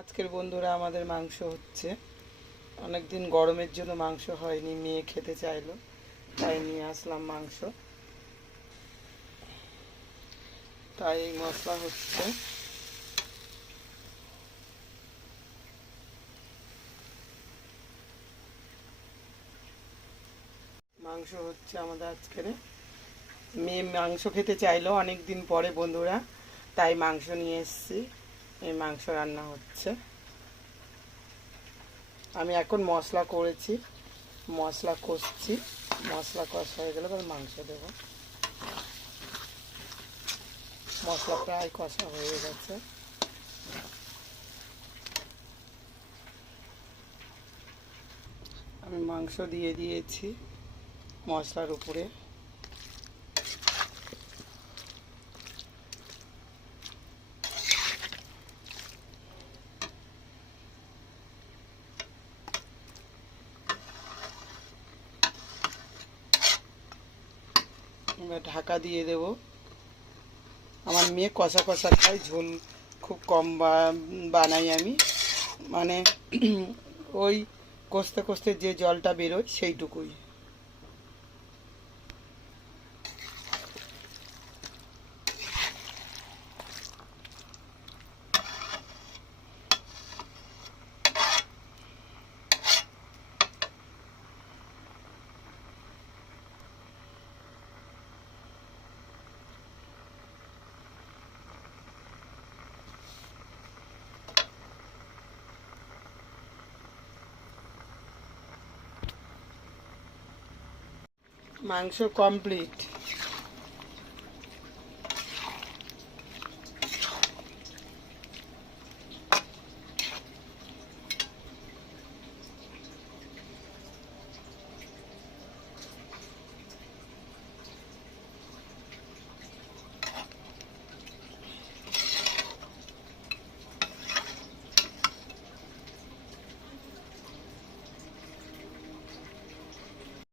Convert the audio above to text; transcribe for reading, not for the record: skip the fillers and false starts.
আজকের বন্ধুরা আমাদের মাংস হচ্ছে। অনেকদিন গরমের জন্য মাংস হয়নি, মেয়ে খেতে চাইলো, তাই নিয়ে আসলাম মাংস। তাই এই মশলা হচ্ছে। মাংস হচ্ছে আমাদের আজকের। মেয়ে মাংস খেতে চাইলো অনেক দিন পরে বন্ধুরা, তাই মাংস নিয়ে এসেছি। এই মাংস রান্না হচ্ছে। আমি এখন মশলা করেছি, মশলা কষছি। মশলা কষা হয়ে গেলে এবার মাংস দেবো। মশলা প্রায় কষা হয়ে গেছে। আমি মাংস দিয়ে দিয়েছি মশলার উপরে। এবার ঢাকা দিয়ে দেব। আমার মেয়ে কষা কষা খায়, ঝোল খুব কম বানাই আমি। মানে ওই কষতে কষতে যে জলটা বেরোয় সেইটুকুই। মাংস কমপ্লিট।